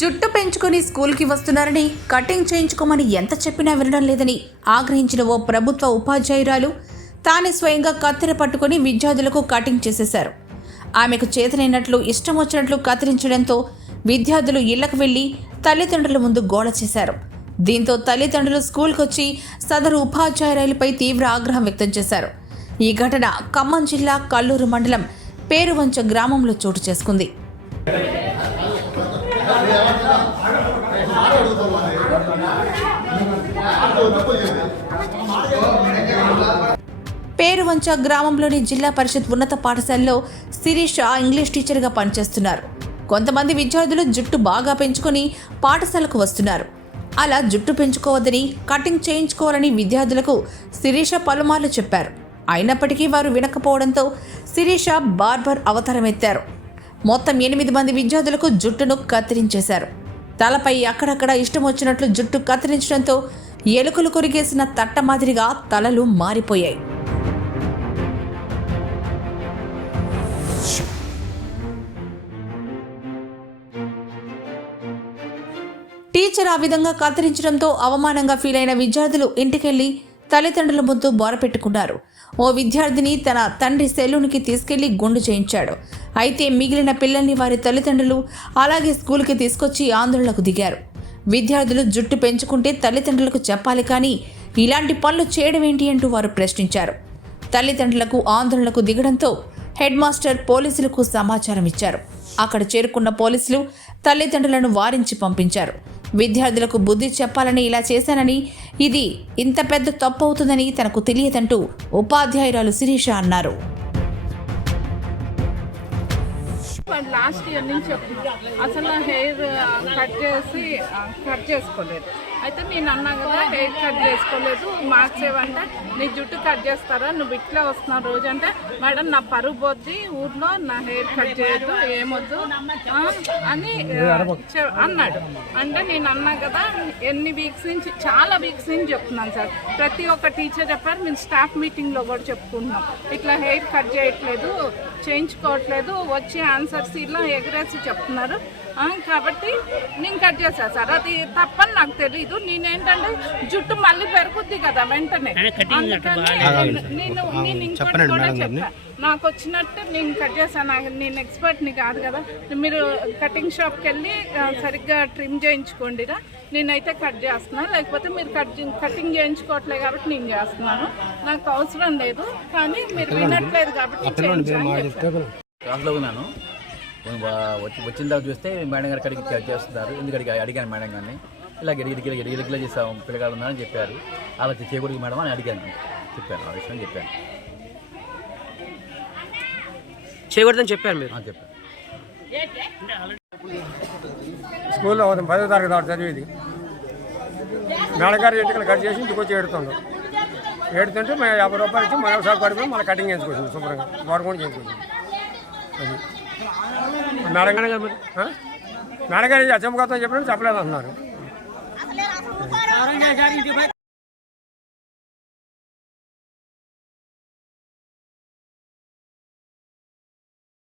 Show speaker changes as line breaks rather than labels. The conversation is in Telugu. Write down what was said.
జుట్టు పెంచుకొని స్కూల్కి వస్తున్నారని కటింగ్ చేయించుకోమని ఎంత చెప్పినా వినడం లేదని ఆగ్రహించిన ఓ ప్రభుత్వ ఉపాధ్యాయురాలు తానే స్వయంగా కత్తెర పట్టుకొని విద్యార్థులకు కటింగ్ చేసేశారు. ఆమెకు చేతనైనట్లు ఇష్టం వచ్చినట్లు కత్తిరించడంతో విద్యార్థులు ఇళ్ళకు వెళ్ళి తల్లిదండ్రుల ముందు గోల చేశారు. దీంతో తల్లిదండ్రులు స్కూల్కి వచ్చి సదరు ఉపాధ్యాయురాలపై తీవ్ర ఆగ్రహం వ్యక్తం చేశారు. ఈ ఘటన ఖమ్మం జిల్లా కల్లూరు మండలం పేరువంచ గ్రామంలో చోటు చేసుకుంది. పేరువంచ గ్రామంలోని జిల్లా పరిషత్ ఉన్నత పాఠశాలలో శిరీష ఇంగ్లీష్ టీచర్గా పనిచేస్తున్నారు. కొంతమంది విద్యార్థులు జుట్టు బాగా పెంచుకొని పాఠశాలకు వస్తున్నారు. అలా జుట్టు పెంచుకోవద్దని కటింగ్ చేయించుకోవాలని విద్యార్థులకు శిరీష పలుమార్లు చెప్పారు. అయినప్పటికీ వారు వినకపోవడంతో శిరీష బార్బర్ అవతారమెత్తారు. మొత్తం ఎనిమిది మంది విద్యార్థులకు జుట్టును కత్తిరించేశారు. తలపై అక్కడక్కడ ఇష్టం వచ్చినట్లు జుట్టు కత్తిరించడంతో ఎలుకలు కొరిగేసిన తట్ట మాదిరిగా తలలు మారిపోయాయి. టీచర్ ఆ విధంగా కత్తిరించడంతో అవమానంగా ఫీలైన విద్యార్థులు ఇంటికెళ్ళి తల్లిదండ్రుల ముందు బోరపెట్టుకున్నారు. ఓ విద్యార్థిని తన తండ్రి సెలూన్కి తీసుకెళ్ళి గుండు చేయించాడు. అయితే మిగిలిన పిల్లల్ని వారి తల్లిదండ్రులు అలాగే స్కూల్కి తీసుకొచ్చి ఆందోళనకు దిగారు. విద్యార్థులు జుట్టు పెంచుకుంటే తల్లిదండ్రులకు చెప్పాలి కానీ ఇలాంటి పనులు చేయడం ఏంటి అంటూ వారు ప్రశ్నించారు. తల్లిదండ్రులకు ఆందోళనకు దిగడంతో హెడ్ మాస్టర్ పోలీసులకు సమాచారం ఇచ్చారు. అక్కడ చేరుకున్న పోలీసులు తల్లిదండ్రులను వారించి పంపించారు. విద్యార్థులకు బుద్ధి చెప్పాలని ఇలా చేశానని ఇది ఇంత పెద్ద తప్పు అవుతుందని తనకు తెలియదంటూ ఉపాధ్యాయురాలు శిరీష అన్నారు.
లాస్ట్ ఇయర్ నుంచి అసలు హెయిర్ కట్ చేసి కట్ చేసుకోలేదు. అయితే నేను అన్నా కదా హెయిర్ కట్ చేసుకోలేదు మార్క్స్ ఏమంటే నీ జుట్టు కట్ చేస్తారా నువ్వు ఇట్లా వస్తున్నావు రోజు అంటే మేడం నా పరుగు పోద్ది ఊర్లో నా హెయిర్ కట్ చేయొద్దు ఏమొద్దు అని చె- అన్నాడు. అంటే నేను అన్నా కదా ఎన్ని వీక్స్ నుంచి చాలా వీక్స్ నుంచి చెప్తున్నాను సార్. ప్రతి ఒక్క టీచర్ చెప్పారు మేము స్టాఫ్ మీటింగ్లో కూడా చెప్పుకుంటున్నాం. ఇట్లా హెయిర్ కట్ చేయట్లేదు చేయించుకోవట్లేదు వచ్చే ఆన్సర్స్ ఇలా ఎగరేసి చెప్తున్నారు. కాబట్టి నేను కట్ చేశాను సార్. అది తప్పని నాకు తెలియదు నేనేంటంటే జుట్టు మళ్ళీ పెరుగుద్ది కదా వెంటనే. అందుకని నేను నేను ఇంకోటి కూడా నాకు వచ్చినట్టు నేను కట్ చేశాను నాకు నేను ఎక్స్పర్ట్ని కాదు కదా. మీరు కటింగ్ షాప్కి వెళ్ళి సరిగ్గా ట్రిమ్ చేయించుకోండిరా నేనైతే కట్ చేస్తున్నా. లేకపోతే మీరు కట్ కటింగ్ చేయించుకోవట్లేదు కాబట్టి నేను చేస్తున్నాను. నాకు అవసరం లేదు. కానీ మీరు వినట్లేదు కాబట్టి చేయించాను
వచ్చి వచ్చిన తర్వాత చూస్తే మేడం గారు కట్ చేస్తున్నారు. ఎందుకు అడిగి అడిగాను మేడం గారిని. ఇలా గిరిగిరి గిరిగిరి గిరిగిరిగిలా చేసాం పిల్లగాడు ఉన్నారని చెప్పారు. అలా చేయకూడదు మేడం అని అడిగాను. చెప్పాను ఆ విషయం చెప్పాను.
చేయకూడదని చెప్పారు మీరు?
ఆ, చెప్పాను.
స్కూల్లో పదో తరగతి వాడు చదివేది. నాన్నగారు ఎంటికలు కట్ చేసి ఇంటికి వచ్చి ఏడుతుండు. ఏడుతుంటే మేము యాభై రూపాయలు ఇచ్చి మన షాప్ పడిపోయి మళ్ళీ కటింగ్ చేయించుకొచ్చింది శుభ్రంగా. వాడు కూడా చేయించుకొచ్చింది అది నాన్నగారు నాన్నగారు అచ్చమ్మగారితో చెప్పినట్టు చెప్పలేదు అంటున్నారు